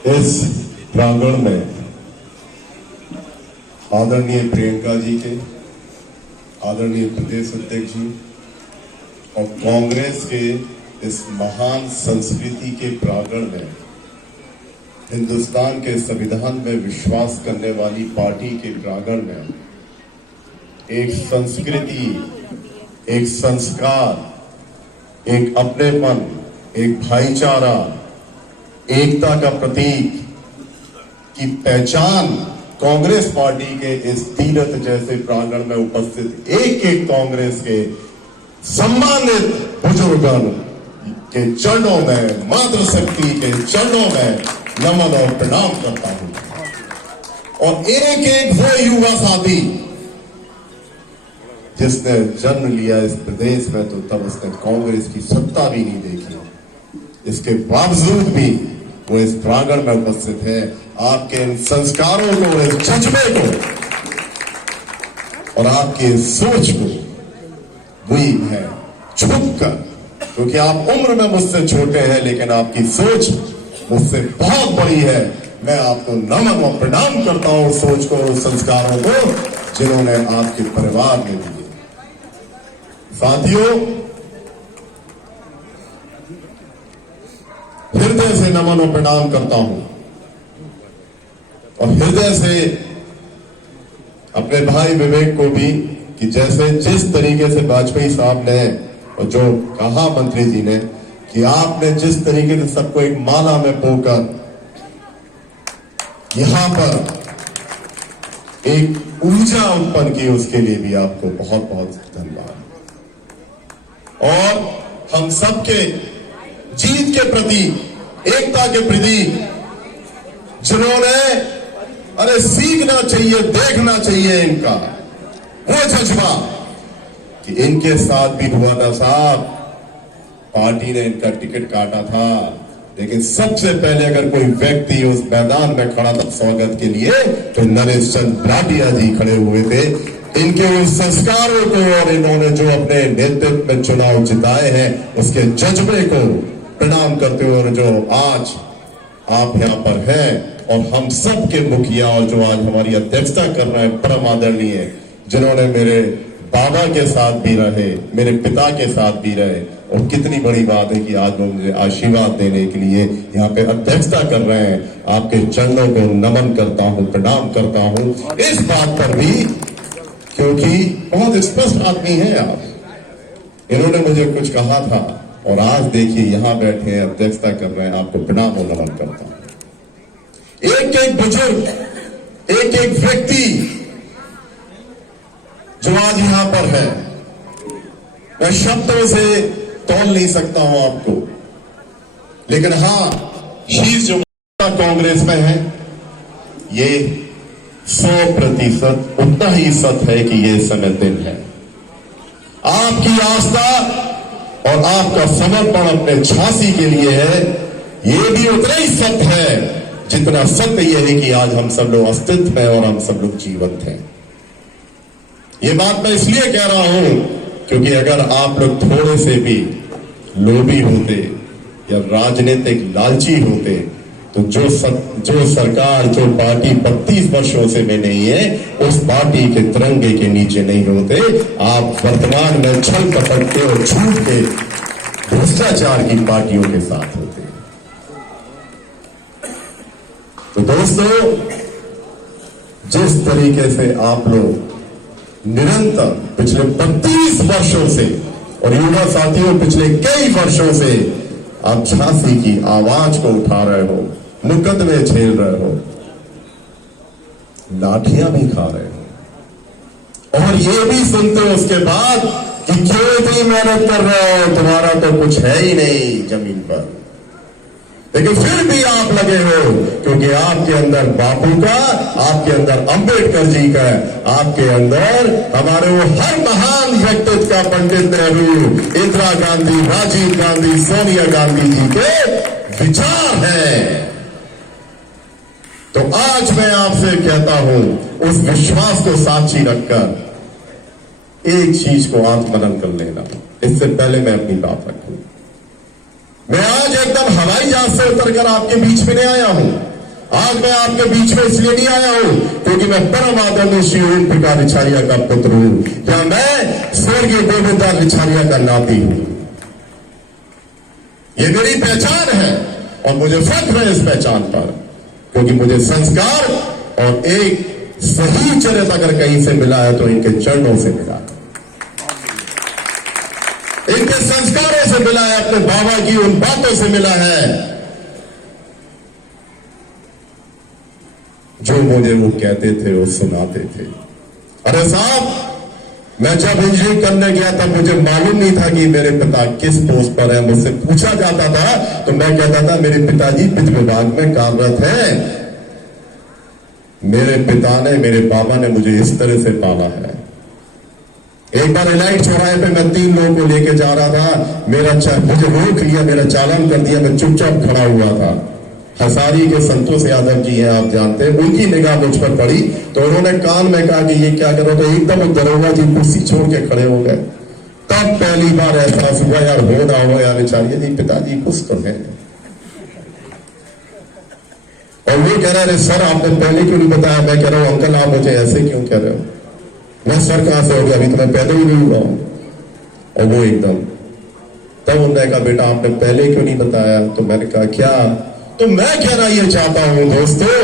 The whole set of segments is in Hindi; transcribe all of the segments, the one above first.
इस प्रांगण में आदरणीय प्रियंका जी के, आदरणीय प्रदेश अध्यक्ष जी और कांग्रेस के इस महान संस्कृति के प्रांगण में हिंदुस्तान के संविधान में विश्वास करने वाली पार्टी के प्रांगण में एक संस्कृति, एक संस्कार, एक अपनेपन, एक भाईचारा, एकता का प्रतीक की पहचान कांग्रेस पार्टी के इस तीरथ जैसे प्रांगण में उपस्थित एक एक कांग्रेस के सम्मानित बुजुर्गों के चरणों में, मातृशक्ति के चरणों में नमन और प्रणाम करता हूं। और एक एक वो युवा साथी जिसने जन्म लिया इस प्रदेश में तो तब उसने कांग्रेस की सत्ता भी नहीं देखी, इसके बावजूद भी वो इस प्रांगण में उपस्थित है। आपके इन संस्कारों को, इस जज्बे को और आपकी सोच को वही है छुपकर, क्योंकि आप उम्र में मुझसे छोटे हैं लेकिन आपकी सोच मुझसे बहुत बड़ी है। मैं आपको नमन और प्रणाम करता हूं उस सोच को, उस संस्कारों को जिन्होंने आपके परिवार में दिए। साथियों, हृदय से नमन और प्रणाम करता हूं और हृदय से अपने भाई विवेक को भी कि जैसे जिस तरीके से वाजपेयी साहब ने और जो कहा मंत्री जी ने कि आपने जिस तरीके से सबको एक माला में पोकर यहां पर एक ऊर्जा उत्पन्न की, उसके लिए भी आपको बहुत बहुत धन्यवाद। और हम सबके जीत के प्रति, एकता के प्रति जिन्होंने अरे सीखना चाहिए, देखना चाहिए इनका वो जज्बा कि इनके साथ भी हुआ था साहब। पार्टी ने इनका टिकट काटा था लेकिन सबसे पहले अगर कोई व्यक्ति उस मैदान में खड़ा था स्वागत के लिए तो नरेश चंद्र भाटिया जी खड़े हुए थे। इनके उस संस्कारों को और इन्होंने जो अपने नेतृत्व में चुनाव जिताए हैं उसके जज्बे को प्रणाम करते हुए और जो आज आप यहां पर हैं और हम सब के मुखिया और जो आज हमारी अध्यक्षता कर रहे हैं परम आदरणीय, जिन्होंने मेरे बाबा के साथ भी रहे, मेरे पिता के साथ भी रहे और कितनी बड़ी बात है कि आज वो मुझे आशीर्वाद देने के लिए यहाँ पे अध्यक्षता कर रहे हैं। आपके चरणों को नमन करता हूँ, प्रणाम करता हूँ इस बात पर भी क्योंकि बहुत स्पष्ट आदमी हैं आप। इन्होंने मुझे कुछ कहा था और आज देखिए यहां बैठे हैं, अध्यक्षता कर रहे हैं। आपको प्रणाम और नमन करता हूं। एक एक बुजुर्ग, एक एक व्यक्ति जो आज यहां पर है, मैं शब्दों से तोल नहीं सकता हूं आपको, लेकिन हां शीर्ष जो कांग्रेस में है ये 100% उतना ही सत्य है कि ये समय दिन है। आपकी आस्था और आपका समर्पण अपने झांसी के लिए है, ये भी उतना ही सत्य है जितना सत्य यह है कि आज हम सब लोग अस्तित्व में और हम सब लोग जीवंत हैं। ये बात मैं इसलिए कह रहा हूं क्योंकि अगर आप लोग थोड़े से भी लोभी होते या राजनीतिक लालची होते तो जो सरकार, जो पार्टी 32 वर्षों से में नहीं है, उस पार्टी के तिरंगे के नीचे नहीं होते। आप वर्तमान में छल कपट के और झूठ के भ्रष्टाचार की पार्टियों के साथ होते। तो दोस्तों, जिस तरीके से आप लोग निरंतर पिछले 32 वर्षों से और युवा साथियों पिछले कई वर्षों से आप झांसी की आवाज को उठा रहे हो, मुकदमे झेल रहे हो, लाठियां भी खा रहे हो और ये भी सुनते हो उसके बाद कि क्यों इतनी मेहनत कर रहे हो, तुम्हारा तो कुछ है ही नहीं जमीन पर, लेकिन फिर भी आप लगे हो क्योंकि आपके अंदर बापू का, आपके अंदर अंबेडकर जी का, आपके अंदर हमारे वो हर महान व्यक्तित्व का, पंडित नेहरू, इंदिरा गांधी, राजीव गांधी, सोनिया गांधी जी के विचार हैं। तो आज मैं आपसे कहता हूं उस विश्वास को साक्षी रखकर एक चीज को आत्मनन कर लेना। इससे पहले मैं अपनी बात रखूं, मैं आज एकदम हवाई जहाज से उतरकर आपके बीच में नहीं आया हूं। आज मैं आपके बीच में इसलिए नहीं आया हूं क्योंकि मैं परम आदरणीय श्री ओम प्रकाश लिछारिया का पुत्र हूं, या मैं स्वर्गीय गोविंदा लिछारिया का नाती हूं। ये मेरी पहचान है और मुझे फख्र है इस पहचान पर, क्योंकि मुझे संस्कार और एक सही चरित्र अगर कहीं से मिला है तो इनके चरणों से मिला है, इनके संस्कारों से मिला है, अपने बाबा की उन बातों से मिला है जो मुझे वो कहते थे, वो सुनाते थे। अरे साहब, मैं जब इंजीनियरिंग करने गया तब मुझे मालूम नहीं था कि मेरे पिता किस पोस्ट पर है। मुझसे पूछा जाता था तो मैं कहता था मेरे पिताजी वित्त विभाग में कार्यरत है। मेरे पिता ने, मेरे बाबा ने मुझे इस तरह से पाला है। एक बार इलाइट चौराहे पे मैं 3 लोगों को लेके जा रहा था, मुझे रोक लिया, मेरा चालान कर दिया, मैं चुपचाप खड़ा हुआ था। हसारी के संतोष यादव जी हैं, आप जानते हैं, उनकी निगाह मुझ पर पड़ी तो उन्होंने कान में कहा कि ये क्या करो, तो एकदम दरोगा जी कुर्सी छोड़ के खड़े हो गए। तब पहली बार एहसास हुआ यार हो ना हो यार लिछारिया जी पिताजी कुछ तो है। और वो कह रहे सर आपने पहले क्यों नहीं बताया? मैं कह रहा हूं अंकल आप मुझे ऐसे क्यों कह रहे हो? मैं सर कहां से हो गया, अभी तो मैं पैदा ही नहीं हुआ हूं। और वो एकदम, तब उन्होंने कहा बेटा आपने पहले क्यों नहीं बताया? तो मैंने कहा क्या? तो मैं कहना ये चाहता हूं दोस्तों,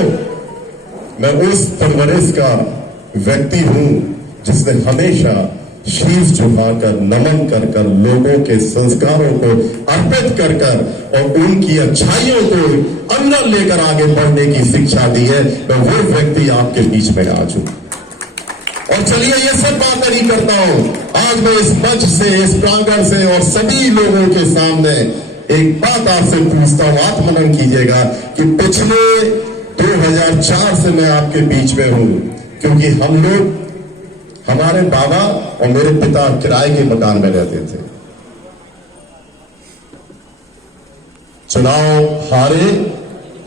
मैं उस परवरिश का व्यक्ति हूं जिसने हमेशा शीश झुकाकर नमन कर कर लोगों के संस्कारों को अर्पित कर कर और उनकी अच्छाइयों को अंदर लेकर आगे बढ़ने की शिक्षा दी है। मैं वो व्यक्ति आपके बीच में आज हूं। और चलिए ये सब बात नहीं करता हूं, आज मैं इस मंच से, इस प्रांगण से और सभी लोगों के सामने एक बात आपसे पूछता हूं, आत्मनन कीजिएगा कि पिछले 2004 से मैं आपके बीच में हूं, क्योंकि हम लोग, हमारे बाबा और मेरे पिता किराए के मकान में रहते थे। चुनाव हारे,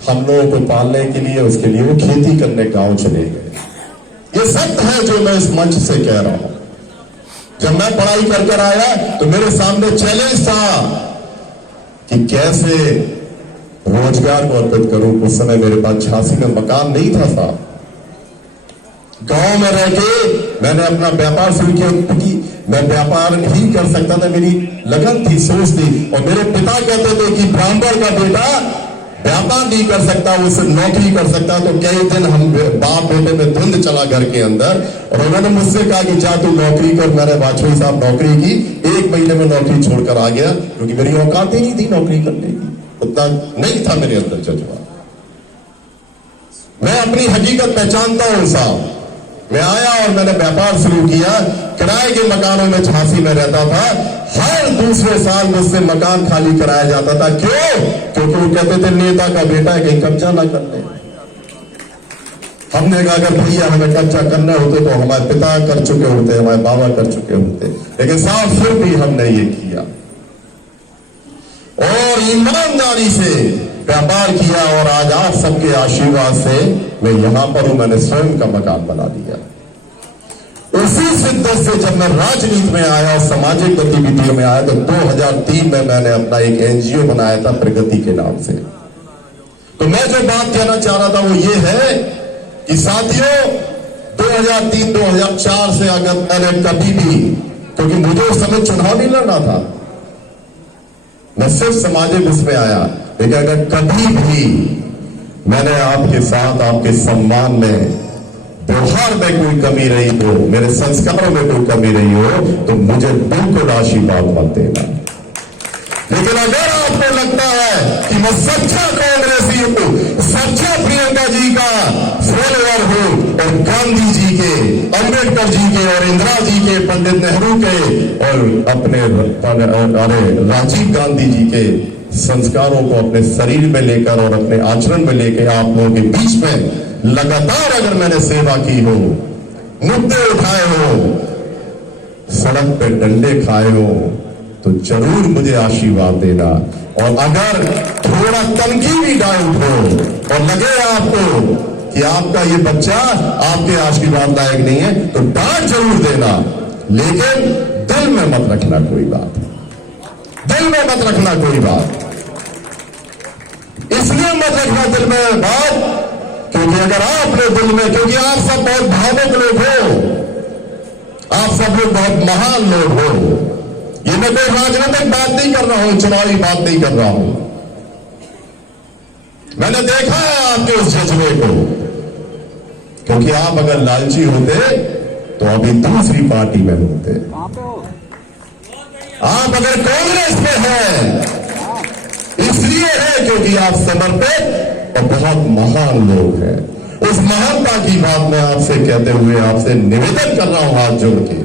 हम लोगों को पालने के लिए, उसके लिए वो खेती करने गांव चले गए। ये सत्य है जो मैं इस मंच से कह रहा हूं। जब मैं पढ़ाई कर कर आया तो मेरे सामने चैलेंज था कि कैसे रोजगार को अर्पित करूं। उस समय मेरे पास झांसी में मकान नहीं था साहब। गांव में रह के मैंने अपना व्यापार शुरू किया, क्योंकि मैं व्यापार ही कर सकता था, मेरी लगन थी, सोच थी। और मेरे पिता कहते थे कि ब्राह्मण का बेटा व्यापार नहीं कर सकता, वो सिर्फ नौकरी कर सकता। तो कई दिन हम बाप बेटे में धुंध चला घर के अंदर, और उन्होंने मुझसे कहा कि जा तू नौकरी कर। मैंने वाजपेयी साहब नौकरी की, 1 महीने में नौकरी छोड़कर आ गया, क्योंकि मेरी औकात ही नहीं थी नौकरी करने की, उतना नहीं था मेरे अंदर जज्बा। मैं अपनी हकीकत पहचानता हूं साहब। मैं आया और मैंने व्यापार शुरू किया। किराए के मकानों में झांसी में रहता था। हर दूसरे साल मुझसे मकान खाली कराया जाता था। क्यों? क्योंकि वो कहते थे नेता का बेटा है, कहीं कब्जा ना कर ले। हमने कहा अगर भैया हमें कब्जा करना होते तो हमारे पिता कर चुके होते, हमारे बाबा कर चुके होते, लेकिन साहब फिर भी हमने ये किया और ईमानदारी से व्यापार किया। और आज आप सबके आशीर्वाद से मैं यहां पर हूं। मैंने स्वयं का मकान बना दिया। उसी शिद्दत से जब मैं राजनीति में आया और सामाजिक गतिविधियों में आया तो 2003 में मैंने अपना एक एनजीओ बनाया था प्रगति के नाम से। तो मैं जो बात कहना चाह रहा था वो ये है कि साथियों, 2003-2004 से अगर मैंने कभी भी, क्योंकि मुझे उस समय चुनाव नहीं लड़ना था, मैं सिर्फ सामाजिक उसमें आया, लेकिन अगर कभी भी मैंने आपके साथ, आपके सम्मान में, व्यवहार में कोई कमी रही हो, मेरे संस्कारों में कोई कमी रही हो, तो मुझे बिल्कुल आशीर्वाद मत देना। लेकिन अगर आपको लगता है कि मैं सच्चा कांग्रेसी हूं, सच्चा प्रियंका जी का फॉलोअर हूं और गांधी जी के, अंबेडकर जी के और इंदिरा जी के, पंडित नेहरू के और अपने राजीव गांधी जी के संस्कारों को अपने शरीर में लेकर और अपने आचरण में लेकर आप लोगों के बीच में लगातार अगर मैंने सेवा की हो, मुद्दे उठाए हो, सड़क पे डंडे खाए हो, तो जरूर मुझे आशीर्वाद देना। और अगर थोड़ा तनकी भी डाउट हो और लगे आपको कि आपका ये बच्चा आपके आशीर्वाद लायक नहीं है, तो डांट जरूर देना, लेकिन दिल में मत रखना कोई बात, दिल में मत रखना कोई बात। इसलिए मत रखना दिल में बात, क्योंकि अगर आपने दिल में, क्योंकि आप सब बहुत भावुक लोग हो, आप सब लोग बहुत महान लोग हो। ये मैं कोई राजनीतिक बात नहीं कर रहा हूं, चुनावी बात नहीं कर रहा हूं। मैंने देखा है आपके उस जज्बे को, क्योंकि आप अगर लालची होते तो अभी दूसरी पार्टी में होते। आप अगर कांग्रेस में हैं इसलिए है क्योंकि आप समर्पित और बहुत महान लोग हैं। उस महानता की बात मैं आपसे कहते हुए आपसे निवेदन कर रहा हूं हाथ जोड़ के।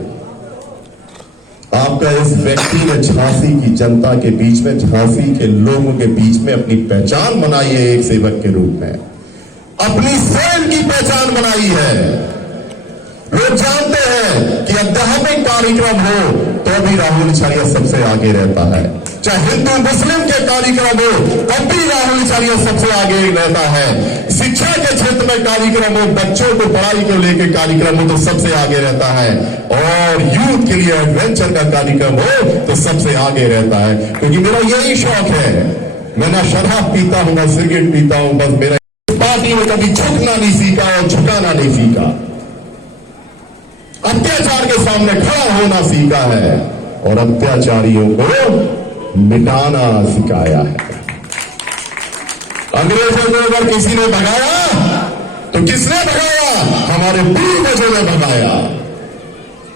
आपका इस व्यक्ति ने झांसी की जनता के बीच में, झांसी के लोगों के बीच में अपनी पहचान बनाई है, एक सेवक के रूप में अपनी स्वयं की पहचान बनाई है। लोग जानते हैं कि आध्यात्मिक कार्यक्रम हो तो भी राहुल इछारिया सबसे आगे रहता है, चाहे हिंदू मुस्लिम के कार्यक्रम हो तब भी राहुल इछारिया सबसे आगे रहता है। शिक्षा के क्षेत्र में कार्यक्रम हो, बच्चों को पढ़ाई को लेकर कार्यक्रम हो तो सबसे आगे रहता है, और यूथ के लिए एडवेंचर का कार्यक्रम हो तो सबसे आगे रहता है। क्योंकि मेरा यही शौक है, मैं ना शराब पीता हूं ना सिगरेट पीता हूं, बस मेरा पार्टी में कभी झुकना नहीं सीखा और झुकाना नहीं सीखा, अत्याचार के सामने खड़ा होना सीखा है और अत्याचारियों को मिटाना सिखाया है। अंग्रेजों को अगर किसी ने भगाया तो किसने भगाया? हमारे पूर्वजों ने भगाया।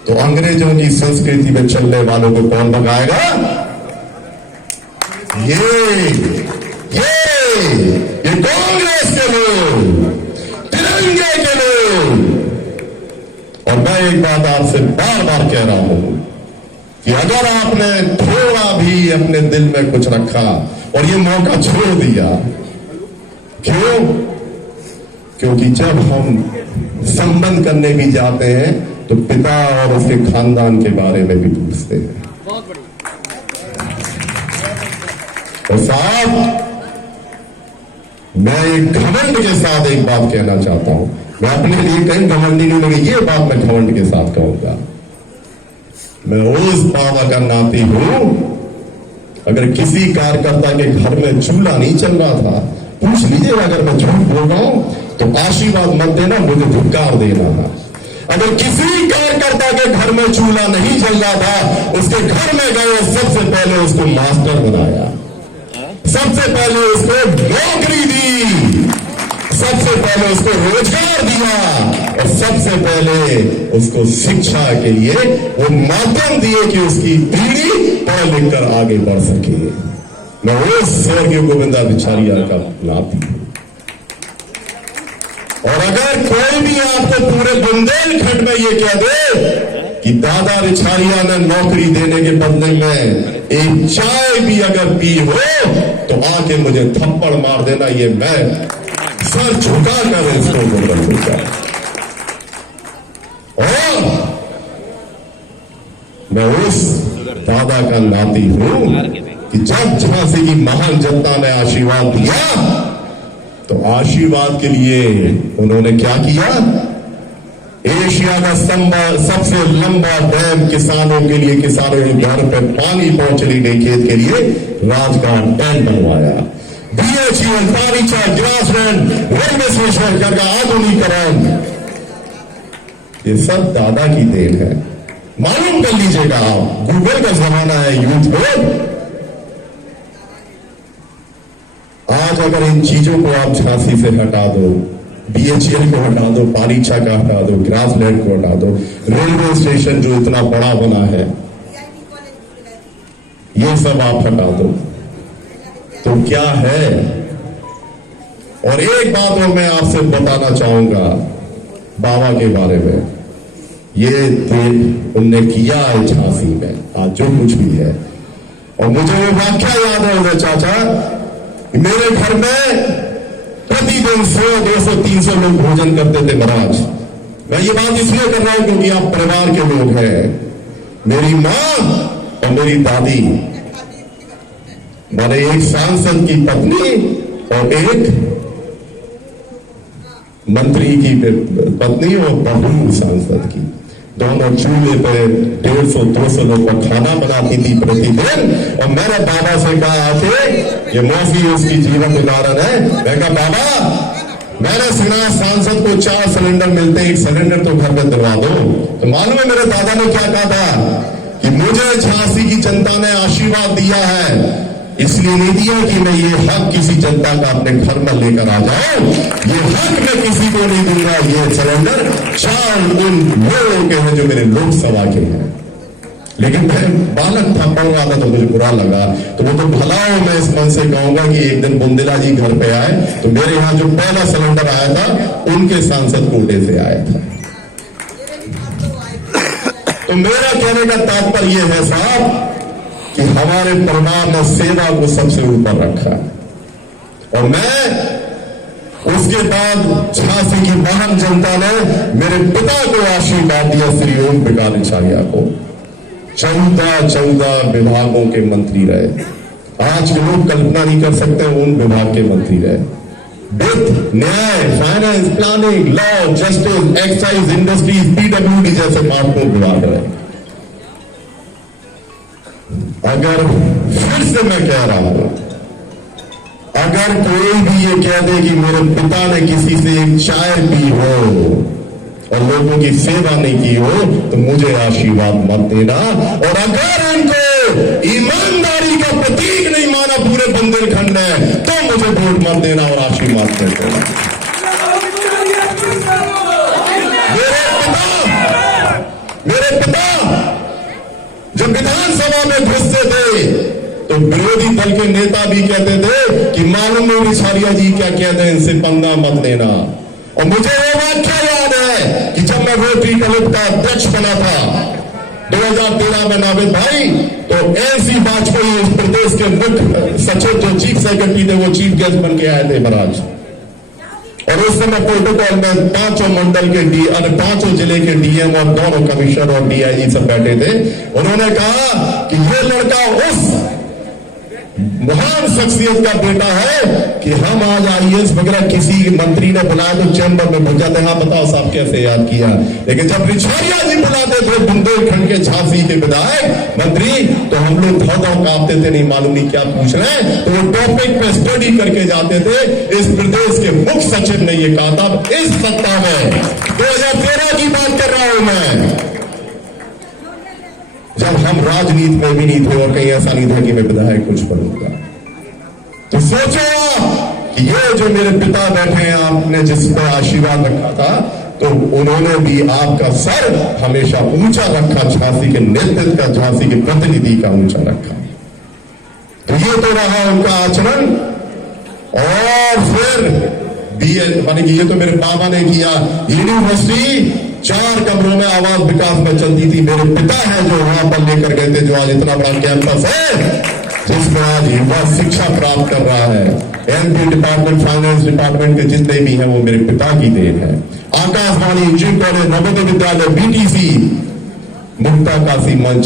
तो अंग्रेजों की संस्कृति में चलने वालों को कौन भगाएगा? ये कांग्रेस के लोग, तिरंगे के लोग। और मैं एक बात आपसे बार बार कह रहा हूं कि अगर आपने थोड़ा भी अपने दिल में कुछ रखा और ये मौका छोड़ दिया, क्यों? क्योंकि जब हम संबंध करने भी जाते हैं तो पिता और उसके खानदान के बारे में भी पूछते हैं। और साहब, मैं एक घमंड के साथ एक बात कहना चाहता हूं। मैं अपने लिए कहीं घमंडी नहीं, लगी ये बात मैं घमंड के साथ कहूंगा। मैं उस बाबा का नाती हूं, अगर किसी कार्यकर्ता के घर में चूल्हा नहीं चल रहा था, पूछ लीजिएगा, अगर मैं झूठ बोल रहा हूं तो आशीर्वाद मत देना, मुझे धिक्कार देना। अगर किसी कार्यकर्ता के घर में चूल्हा नहीं चल रहा था, उसके घर में गए, सबसे पहले उसको मास्टर बनाया, सबसे पहले उसको नौकरी दी, सबसे पहले उसको रोजगार दिया और सबसे पहले उसको शिक्षा के लिए वो माध्यम दिए कि उसकी पीढ़ी पढ़ लिख कर आगे बढ़ सके। मैं उस स्वर्गीय गोविंदा इछारिया का नाती हूं। और अगर कोई भी आपको पूरे बुंदेलखंड में ये कह दे कि दादा इछारिया ने नौकरी देने के बदले में एक चाय भी अगर पी हो तो आके मुझे थप्पड़ मार देना, ये मैं सर झुका कर इसको बोल दूंगा। और मैं उस दादा का नाती हूं कि जब झांसी की महान जनता ने आशीर्वाद दिया तो आशीर्वाद के लिए उन्होंने क्या किया? एशिया का सबसे लंबा डैम किसानों के लिए, किसानों के घर पे पानी पहुंचने के खेत के लिए राजघाट डैम बनवाया। BHEL, पारीचा, ग्रासलैंड, रेलवे स्टेशन का आधुनिकीकरण, ये सब दादा की देन है। मालूम कर लीजिएगा आप, गूगल का जमाना है यूथ में। आज अगर इन चीजों को आप झांसी से हटा दो, BHEL को हटा दो, पारीचा का हटा दो, ग्रासलैंड को हटा दो, रेलवे स्टेशन जो इतना बड़ा बना है, ये सब आप हटा दो तो क्या है? और एक बात और मैं आपसे बताना चाहूंगा बाबा के बारे में। ये उनने किया है झांसी में, आज जो कुछ भी है। और मुझे वो वाक्या याद है चाचा, मेरे घर में प्रतिदिन 100, 200, 300 लोग भोजन करते थे महाराज। मैं ये बात इसलिए कर रहा हूं क्योंकि आप परिवार के लोग हैं। मेरी मां और मेरी दादी, माने एक सांसद की पत्नी और एक मंत्री की पत्नी और बहू सांसद की, दोनों चूल्हे पे 150-200 लोग का खाना बनाती थी प्रतिदिन। और मैंने बाबा से कहा आके ये मौसी उसकी जीवन उदाहरण है। मैं कहा बाबा, मैंने सुना सांसद को 4 सिलेंडर मिलते हैं, 1 सिलेंडर तो घर में दिलवा दो। तो मालूम है मेरे दादा ने क्या कहा था कि मुझे झांसी की जनता ने आशीर्वाद दिया है, इसलिए नहीं दिया कि मैं ये हक किसी जनता का अपने घर में लेकर आ जाऊं। ये हक मैं किसी को नहीं दूंगा। ये सिलेंडर 4 उन लोगों के हैं जो मेरे लोकसभा के हैं। लेकिन मैं बालक था, पढ़ रहा था, तो मुझे बुरा लगा। तो वो तो भला हो, मैं इस मन से कहूंगा कि एक दिन बुंदेला जी घर पे आए तो मेरे यहाँ जो पहला सिलेंडर आया था उनके सांसद कोटे से आया था। तो मेरा कहने का तात्पर्य यह है साहब कि हमारे परिवार ने सेवा को सबसे ऊपर रखा, और मैं उसके बाद झांसी की महान जनता ने मेरे पिता को आशीर्वाद दिया, श्री ओम प्रकाश आचार्य को। 14 विभागों के मंत्री रहे। आज के लोग कल्पना नहीं कर सकते उन विभाग के मंत्री रहे। वित्त, न्याय, finance, planning, law, justice, excise, industries, PWD जैसे महत्वपूर्ण विभाग रहे। अगर फिर से मैं कह रहा हूं, अगर कोई भी ये कह दे कि मेरे पिता ने किसी से एक चाय पी हो और लोगों की सेवा नहीं की हो, तो मुझे आशीर्वाद मत देना। और अगर उनको ईमानदारी का प्रतीक नहीं माना पूरे बुंदेलखंड ने, तो मुझे वोट मत देना और आशीर्वाद मत देना। मेरे पिता जब विधानसभा में घुसते थे तो विरोधी दल के नेता भी कहते थे कि मालूम नहीं रिछारिया जी क्या कहते हैं, इनसे पंगा मत लेना। और मुझे वो वाक्य याद है कि जब मैं रोटरी क्लब का अध्यक्ष बना था 2013 में नाविद भाई, तो एनसी वाजपेयी इस प्रदेश के मुख्य सचिव जो चीफ सेक्रेटरी थे वो चीफ गेस्ट बन के आए थे महाराज। और उस समय प्रोटोकॉल में 5 मंडल के पांचों जिले के डीएम और दोनों कमिश्नर और डीआईजी सब बैठे थे। उन्होंने कहा कि ये लड़का उस महान शख्सियत का बेटा है कि हम आज आईएएस वगैरह किसी मंत्री ने बुलाया तो चैम्बर में भूल जाते, हाँ बताओ साहब कैसे याद किया। लेकिन जब रिछारिया जी बुलाते थे बुंदेलखंड के झांसी के विधायक मंत्री, तो हम लोग धौ कांपते थे, नहीं मालूम नहीं क्या पूछ रहे हैं। तो वो टॉपिक पे स्टडी करके जाते थे। इस प्रदेश के मुख्य सचिव ने ये कहा था इस सत्ता में 2013 की बात कर रहा हूं मैं, जब हम राजनीति में भी नहीं थे और कहीं ऐसा नहीं था कि मैं विधायक कुछ बनूंगा। तो सोचो कि ये जो मेरे पिता बैठे हैं, आपने जिस पर आशीर्वाद रखा था, तो उन्होंने भी आपका सर हमेशा ऊंचा रखा, झांसी के नेतृत्व का, झांसी के प्रतिनिधि का ऊंचा रखा। तो ये तो रहा उनका आचरण। और फिर बीएड माने कि ये तो मेरे बाबा ने किया। यूनिवर्सिटी 4 कमरों में आवाज विकास में चलती थी, मेरे पिता है जो वहां पर लेकर गए थे, जो आज इतना बड़ा कैंपस है जिसमें आज युवा शिक्षा प्राप्त कर रहा है। एमपी डिपार्टमेंट, फाइनेंस डिपार्टमेंट के जितने भी हैं वो मेरे पिता की देन है। Akashvani, engineering college, Navodaya Vidyalaya, BTC, मुक्ता काशी मंच,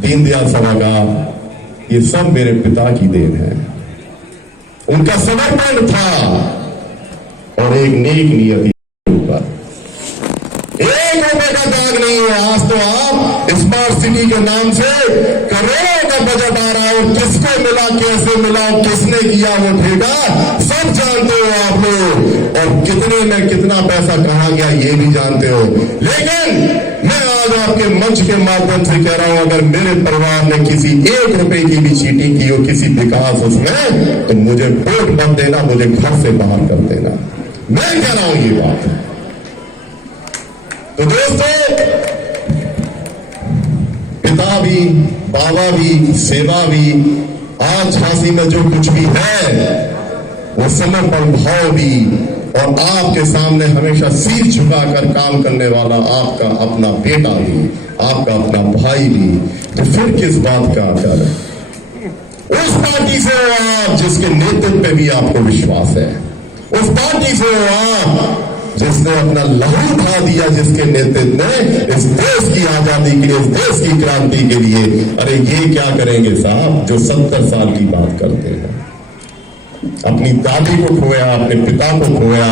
दीनदयाल सभागार, ये सब मेरे पिता की देन है। उनका समर्पण था और एक नेक नियति ऊपर 1 रुपए का दाग नहीं है। आज तो आप स्मार्ट सिटी के नाम से करोड़ों का बजट आ रहा है, और किसको मिला, कैसे मिला, किसने किया वो ठेका सब जानते हो आप लोग, और कितने में कितना पैसा कहां गया ये भी जानते हो। लेकिन मैं आज आपके मंच के माध्यम से कह रहा हूं, अगर मेरे परिवार ने किसी 1 रुपए की भी चीटिंग की हो किसी विकास उसमें, तो मुझे वोट मत देना, मुझे घर से बाहर कर देना। मैं कह रहा हूं ये बात। तो दोस्तों, पिता भी, बाबा भी, सेवा भी, आज झांसी में जो कुछ भी है वो समर्पण भाव भी, और आपके सामने हमेशा सिर झुकाकर काम करने वाला आपका अपना बेटा भी, आपका अपना भाई भी। तो फिर किस बात का डर? उस पार्टी से हो आप जिसके नेतृत्व पे भी आपको विश्वास है, उस पार्टी से हो आप जिसने अपना लहू उठा दिया, जिसके नेतृत्व ने इस देश की आजादी के लिए, इस देश की क्रांति के लिए। अरे ये क्या करेंगे साहब जो 70 साल की बात करते हैं। अपनी दादी को खोया, अपने पिता को खोया,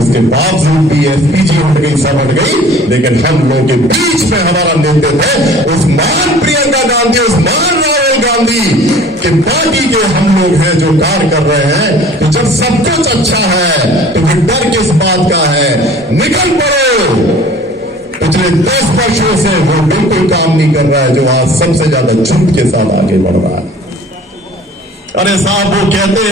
उसके बावजूद भी एसपीजी हट गई, सब हट गई, लेकिन हम लोगों के बीच में हमारा नेतृत्व है। उस महान प्रियंका गांधी, उस महान राहुल राहुल गांधी के पार्टी के हम लोग हैं जो कार्य कर रहे हैं। तो जब सब कुछ अच्छा है तो फिर डर किस बात का है? निकल पड़ो। पिछले 10 वर्षों से वो बिल्कुल काम नहीं कर रहा है जो आज सबसे ज्यादा झूठ के साथ आगे बढ़ रहा है। अरे साहब वो कहते हैं